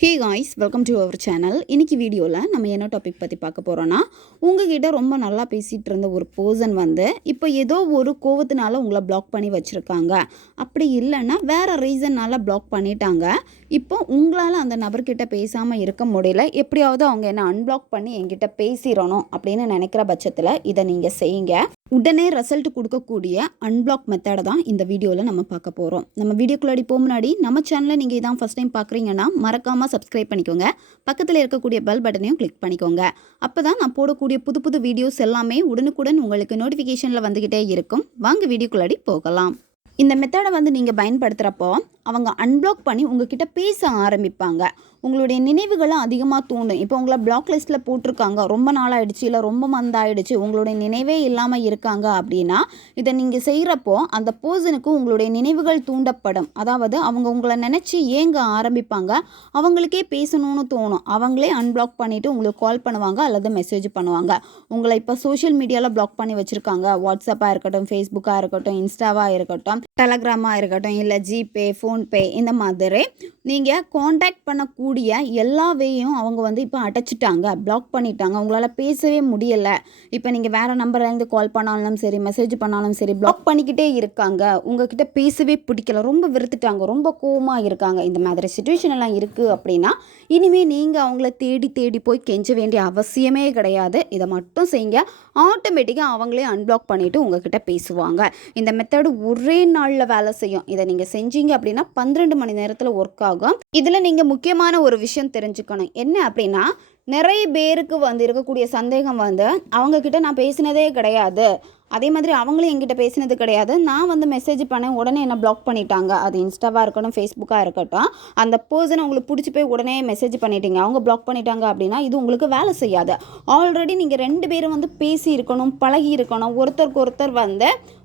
Hey guys, welcome to our channel. இன்றைக்கி வீடியோவில் நம்ம என்ன டாபிக் பற்றி பார்க்க போகிறோன்னா, உங்ககிட்ட ரொம்ப நல்லா பேசிகிட்டு இருந்த ஒரு பர்சன் இப்போ ஏதோ ஒரு கோவத்தினால உங்களை பிளாக் பண்ணி வச்சுருக்காங்க. அப்படி இல்லைன்னா வேறு ரீசன்னால் பிளாக் பண்ணிட்டாங்க. இப்போ உங்களால் அந்த நபர்கிட்ட பேசாமல் இருக்க முடியல. எப்படியாவது அவங்க என்ன அன்பிளாக் பண்ணி என்கிட்ட பேசிடணும் அப்படின்னு நினைக்கிற பட்சத்தில் இதை நீங்கள் செய்யுங்க. உடனே ரிசல்ட் கொடுக்கக்கூடிய அன்பிளாக் மெத்தடை தான் இந்த வீடியோவில் நம்ம பார்க்க போகிறோம். நம்ம வீடியோக்குள்ளாடி போக முன்னாடி நம்ம சேனலை நீங்கள் இதான் ஃபஸ்ட் டைம் பார்க்குறீங்கன்னா மறக்காமல் சப்ஸ்கிரைப் பண்ணிக்கோங்க. பக்கத்தில் இருக்கக்கூடிய பெல் பட்டனையும் கிளிக் பண்ணிக்கோங்க. அப்போ தான் நான் போடக்கூடிய புது புது வீடியோஸ் எல்லாமே உடனுக்குடன் உங்களுக்கு நோட்டிஃபிகேஷனில் வந்துக்கிட்டே இருக்கும். வாங்க வீடியோக்குள்ளாடி போகலாம். இந்த மெத்தடை நீங்கள் பயன்படுத்துகிறப்போ அவங்க அன்பிளாக் பண்ணி உங்ககிட்ட பேச ஆரம்பிப்பாங்க. உங்களுடைய நினைவுகளை அதிகமாக தூண்டும். இப்போ உங்களை பிளாக் லிஸ்ட்டில் போட்டிருக்காங்க, ரொம்ப நாள் ஆகிடுச்சு, இல்லை ரொம்ப மந்த் ஆகிடுச்சு, உங்களுடைய நினைவே இல்லாமல் இருக்காங்க அப்படின்னா இதை நீங்கள் செய்கிறப்போ அந்த பர்சனுக்கு உங்களுடைய நினைவுகள் தூண்டப்படும். அதாவது அவங்க உங்களை நினச்சி ஏங்க ஆரம்பிப்பாங்க, அவங்களுக்கே பேசணும்னு தோணும். அவங்களே அன்பிளாக் பண்ணிவிட்டு உங்களுக்கு கால் பண்ணுவாங்க அல்லது மெசேஜ் பண்ணுவாங்க. உங்களை இப்போ சோஷியல் மீடியாவில் பிளாக் பண்ணி வச்சுருக்காங்க. வாட்ஸ்அப்பாக இருக்கட்டும், ஃபேஸ்புக்காக இருக்கட்டும், இன்ஸ்டாவாக இருக்கட்டும், டெலகிராமாக இருக்கட்டும், இல்லை ஜிபே, ஃபோன்பே, இந்த மாதிரி நீங்கள் காண்டாக்ட் பண்ணக்கூடிய எல்லா வேயும் அவங்க இப்போ அடைச்சிட்டாங்க, பிளாக் பண்ணிட்டாங்க. உங்களால் பேசவே முடியலை. இப்போ நீங்கள் வேறு நம்பர்லேருந்து கால் பண்ணாலும் சரி, மெசேஜ் பண்ணாலும் சரி, பிளாக் பண்ணிக்கிட்டே இருக்காங்க. உங்ககிட்ட பேசவே பிடிக்கல, ரொம்ப வெறுத்துட்டாங்க, ரொம்ப கோவமாக இருக்காங்க. இந்த மாதிரி சிச்சுவேஷன் எல்லாம் இருக்குது அப்படின்னா இனிமேல் நீங்கள் அவங்கள தேடி தேடி போய் கெஞ்ச வேண்டிய அவசியமே கிடையாது. இதை மட்டும் செய்யுங்க. ஆட்டோமேட்டிக்காக அவங்களே அன்பிளாக் பண்ணிவிட்டு உங்ககிட்ட பேசுவாங்க. இந்த மெத்தடு ஒரே நாளில் வேலை செய்யும். இதை நீங்கள் செஞ்சீங்க அப்படின்னா 12 மணி நேரத்தில் ஒர்க் ஆகும். இதில் நீங்கள் முக்கியமான ஒரு விஷயம் தெரிஞ்சுக்கணும். என்ன அப்படின்னா, நிறைய பேருக்கு இருக்கக்கூடிய சந்தேகம் அவங்கக்கிட்ட நான் பேசினதே கிடையாது, அதே மாதிரி அவங்களும் என்கிட்ட பேசினது கிடையாது, நான் மெசேஜ் பண்ணேன், உடனே என்ன பிளாக் பண்ணிட்டாங்க. அது இன்ஸ்டாவாக இருக்கட்டும், ஃபேஸ்புக்காக இருக்கட்டும், அந்த பர்சனை உங்களுக்கு பிடிச்சி போய் உடனே மெசேஜ் பண்ணிட்டீங்க, அவங்க பிளாக் பண்ணிட்டாங்க அப்படின்னா இது உங்களுக்கு வேலை செய்யாது. ஆல்ரெடி நீங்கள் 2 பேரும் பேசி இருக்கணும், பழகி இருக்கணும், ஒருத்தருக்கு ஒருத்தர்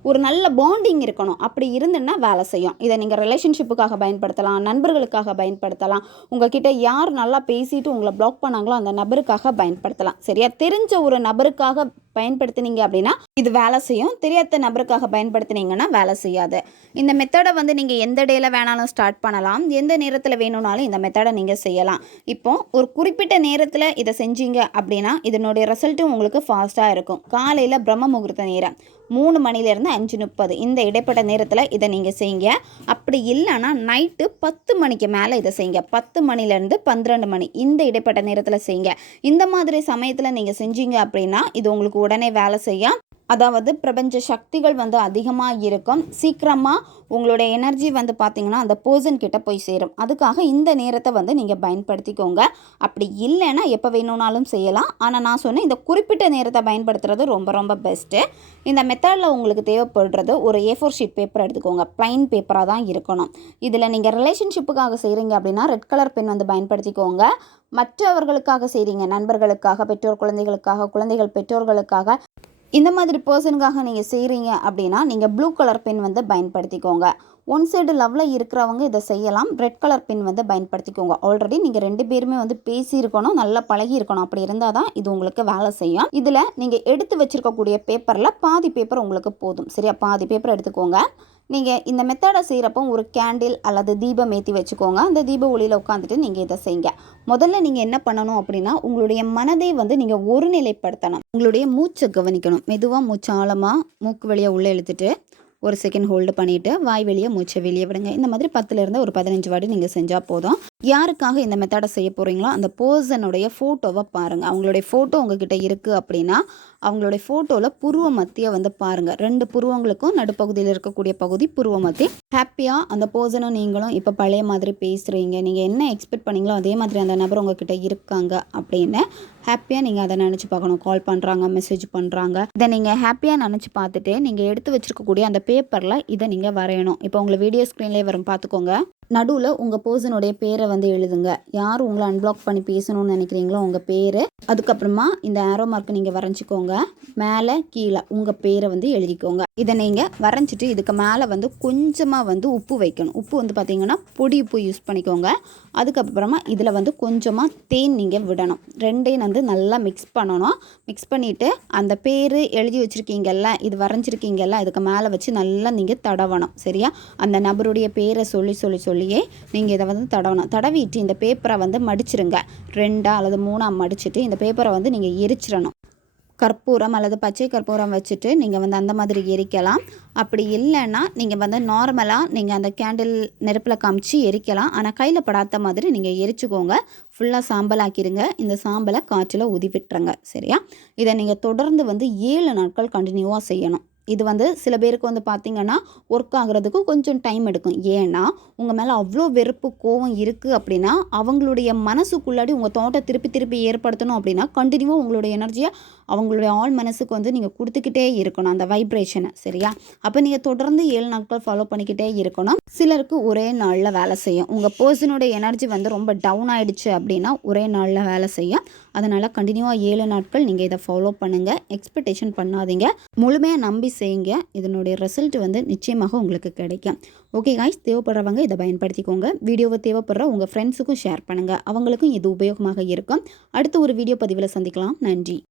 ஒரு நல்ல பாண்டிங் இருக்கணும். அப்படி இருந்துன்னா வேலை செய்யும். இதை நீங்கள் ரிலேஷன்ஷிப்புக்காக பயன்படுத்தலாம், நண்பர்களுக்காக பயன்படுத்தலாம், உங்ககிட்ட யார் நல்லா பேசிட்டு உங்களை பிளாக் பண்ணாங்களோ அந்த நபருக்காக பயன்படுத்தலாம். சரியா? தெரிஞ்ச ஒரு நபருக்காக பயன்படுத்தினீங்க அப்படின்னா இது வேலை செய்யும். தெரியாத நபருக்காக பயன்படுத்தினீங்கன்னா வேலை செய்யாது. இந்த மெத்தடை நீங்கள் எந்த டேல வேணாலும் ஸ்டார்ட் பண்ணலாம், எந்த நேரத்தில் வேணும்னாலும் இந்த மெத்தடை நீங்கள் செய்யலாம். இப்போ ஒரு குறிப்பிட்ட நேரத்தில் இதை செஞ்சீங்க அப்படின்னா இதனுடைய ரிசல்ட்டும் உங்களுக்கு ஃபாஸ்ட்டாக இருக்கும். காலையில் பிரம்ம முகூர்த்த நேரம் 3 மணிலேருந்து 5:30 இந்த இடைப்பட்ட நேரத்தில் இதை நீங்கள் செய்யுங்க. அப்படி இல்லைன்னா நைட்டு 10 மணிக்கு மேலே இதை செய்யுங்க. 10 மணிலேருந்து 12 மணி இந்த இடைப்பட்ட நேரத்தில் செய்யுங்க. இந்த மாதிரி சமயத்தில் நீங்கள் செஞ்சீங்க அப்படின்னா இது உங்களுக்கு உடனே வேலை செய்யும். அதாவது பிரபஞ்ச சக்திகள் அதிகமாக இருக்கும். சீக்கிரமாக உங்களுடைய எனர்ஜி பார்த்தீங்கன்னா அந்த பர்சன் கிட்ட போய் சேரும். அதுக்காக இந்த நேரத்தை நீங்கள் பயன்படுத்திக்கோங்க. அப்படி இல்லைன்னா எப்போ வேணும்னாலும் செய்யலாம். ஆனால் நான் சொன்னேன் இந்த குறிப்பிட்ட நேரத்தை பயன்படுத்துறது ரொம்ப ரொம்ப பெஸ்ட்டு. இந்த மெத்தடில் உங்களுக்கு தேவைப்படுறது ஒரு A4 ஷீட் பேப்பர் எடுத்துக்கோங்க. ப்ளைன் பேப்பராக தான் இருக்கணும். இதில் நீங்கள் ரிலேஷன்ஷிப்புக்காக செய்கிறீங்க அப்படின்னா ரெட் கலர் பென் பயன்படுத்திக்கோங்க. மற்றவர்களுக்காக செய்கிறீங்க, நண்பர்களுக்காக, பெற்றோர் குழந்தைகளுக்காக, குழந்தைகள் பெற்றோர்களுக்காக, இந்த மாதிரி பர்சனுக்காக நீங்கள் செய்கிறீங்க அப்படின்னா நீங்கள் ப்ளூ கலர் பென் பயன்படுத்திக்கோங்க. ஒன் சைடு லவ்வில் இருக்கிறவங்க இதை செய்யலாம். ரெட் கலர் பென் பயன்படுத்திக்கோங்க. ஆல்ரெடி நீங்கள் 2 பேருமே பேசியிருக்கணும், நல்லா பழகி இருக்கணும். அப்படி இருந்தால் தான் இது உங்களுக்கு வேலை செய்யும். இதில் நீங்கள் எடுத்து வச்சுருக்கக்கூடிய பேப்பரில் பாதி பேப்பர் உங்களுக்கு போதும். சரியா? பாதி பேப்பர் எடுத்துக்கோங்க. நீங்கள் இந்த மெத்தடை செய்கிறப்போ ஒரு கேண்டில் அல்லது தீபம் ஏற்றி வச்சுக்கோங்க. அந்த தீப ஒளியில் உட்காந்துட்டு நீங்கள் இதை செய்யுங்க. முதல்ல நீங்கள் என்ன பண்ணணும் அப்படின்னா உங்களுடைய மனதை நீங்கள் ஒருநிலைப்படுத்தணும். உங்களுடைய மூச்சை கவனிக்கணும். மெதுவாக மூச்சு ஆழமாக மூக்கு வழியாக உள்ளே இழுத்துட்டு 1 செகண்ட் ஹோல்டு பண்ணிவிட்டு வாய் வெளியே மூச்சை வெளியே விடுங்க. இந்த மாதிரி 10லேருந்து ஒரு 15 வாட்டி நீங்கள் செஞ்சால் போதும். யாருக்காக இந்த மெத்தடை செய்ய போகிறீங்களோ அந்த பர்சனுடைய ஃபோட்டோவை பாருங்கள். அவங்களுடைய ஃபோட்டோ உங்ககிட்ட இருக்குது அப்படின்னா அவங்களுடைய ஃபோட்டோவில் புருவ மத்தியை பாருங்கள். 2 புருவங்களுக்கும் நடுப்பகுதியில் இருக்கக்கூடிய பகுதி புருவ மத்தி. ஹாப்பியாக அந்த பர்சனும் நீங்களும் இப்போ பழைய மாதிரி பேசுகிறீங்க. நீங்கள் என்ன எக்ஸ்பெக்ட் பண்ணீங்களோ அதே மாதிரி அந்த நபர் உங்ககிட்ட இருக்காங்க அப்படின்னு ஹாப்பியாக நீங்கள் அதை நினச்சி பார்க்கணும். கால் பண்ணுறாங்க, மெசேஜ் பண்ணுறாங்க, இதை நீங்கள் ஹாப்பியாக நினச்சி பார்த்துட்டு நீங்கள் எடுத்து வச்சுருக்கக்கூடிய அந்த பேப்பரில் இதை நீங்கள் வரையணும். இப்போ உங்களை வீடியோ ஸ்க்ரீன்லேயே வரும், பார்த்துக்கோங்க. நடுவில் உங்கள் பர்சனுடைய பேரை எழுதுங்க. யார் உங்களை அன்பிளாக் பண்ணி பேசணும்னு நினைக்கிறீங்களோ உங்கள் பேர், அதுக்கப்புறமா இந்த ஆரோ மார்க்கை நீங்கள் வரைஞ்சிக்கோங்க. மேலே கீழே உங்கள் பேரை எழுதிக்கோங்க. இதை நீங்கள் வரைஞ்சிட்டு இதுக்கு மேலே கொஞ்சமாக உப்பு வைக்கணும். உப்பு பார்த்தீங்கன்னா பொடி உப்பு யூஸ் பண்ணிக்கோங்க. அதுக்கப்புறமா இதில் கொஞ்சமாக தேன் நீங்கள் விடணும். 2ஐயும் நல்லா மிக்ஸ் பண்ணணும். மிக்ஸ் பண்ணிவிட்டு அந்த பேர் எழுதி வச்சுருக்கீங்கல்ல, இது வரைஞ்சிருக்கீங்கல்ல, இதுக்கு மேலே வச்சு நல்லா நீங்கள் தடவணும். சரியா? அந்த நபருடைய பேரை சொல்லி சொல்லி சொல்லி சொல்லியே நீங்கள் இதை வந்து தடவணும். தடவிட்டு இந்த பேப்பரை வந்து மடிச்சிருங்க. 2 அல்லது 3 மடிச்சுட்டு இந்த பேப்பரை வந்து நீங்கள் எரிச்சிடணும். கற்பூரம் அல்லது பச்சை கற்பூரம் வச்சுட்டு நீங்கள் வந்து அந்த மாதிரி எரிக்கலாம். அப்படி இல்லைன்னா நீங்கள் வந்து நார்மலாக நீங்கள் அந்த கேண்டில் நெருப்பில் காமிச்சு எரிக்கலாம். ஆனால் கையில் படாத மாதிரி நீங்கள் எரிச்சுக்கோங்க. ஃபுல்லாக சாம்பல் ஆக்கிடுங்க. இந்த சாம்பலை காற்றில் ஊதி விட்டுருங்க. சரியா? இதை நீங்கள் தொடர்ந்து வந்து 7 நாட்கள் கண்டினியூவாக செய்யணும். இது வந்து சில பேருக்கு வந்து பார்த்திங்கன்னா ஒர்க் ஆகுறதுக்கு கொஞ்சம் டைம் எடுக்கும். ஏன்னா உங்கள் மேலே அவ்வளோ வெறுப்பு கோவம் இருக்குது அப்படின்னா அவங்களுடைய மனசுக்குள்ளாடி உங்கள் தோட்டை திருப்பி திருப்பி ஏற்படுத்தணும் அப்படின்னா கண்டினியூவாக உங்களுடைய எனர்ஜியை அவங்களுடைய ஆள் மனசுக்கு வந்து நீங்கள் கொடுத்துக்கிட்டே இருக்கணும், அந்த வைப்ரேஷனை. சரியா? அப்போ நீங்கள் தொடர்ந்து 7 நாட்கள் ஃபாலோ பண்ணிக்கிட்டே இருக்கணும். சிலருக்கு ஒரே நாளில் வேலை செய்யும். உங்கள் பர்சனோட எனர்ஜி வந்து ரொம்ப டவுன் ஆகிடுச்சு அப்படின்னா ஒரே நாளில் வேலை செய்யும். அதனால் கண்டினியூவாக 7 நாட்கள் நீங்கள் இதை ஃபாலோ பண்ணுங்கள். எக்ஸ்பெக்டேஷன் பண்ணாதீங்க, முழுமையாக நம்பி செய்யுங்க. இதனுடைய ரிசல்ட் வந்து நிச்சயமாக உங்களுக்கு கிடைக்கும். ஓகே காய்ஸ், தேவைப்படுறவங்க இதை பயன்படுத்திக்கோங்க. வீடியோவை தேவைப்படுற உங்கள் ஃப்ரெண்ட்ஸுக்கும் ஷேர் பண்ணுங்கள். அவங்களுக்கும் இது உபயோகமாக இருக்கும். அடுத்த ஒரு வீடியோ பதிவில் சந்திக்கலாம். நன்றி.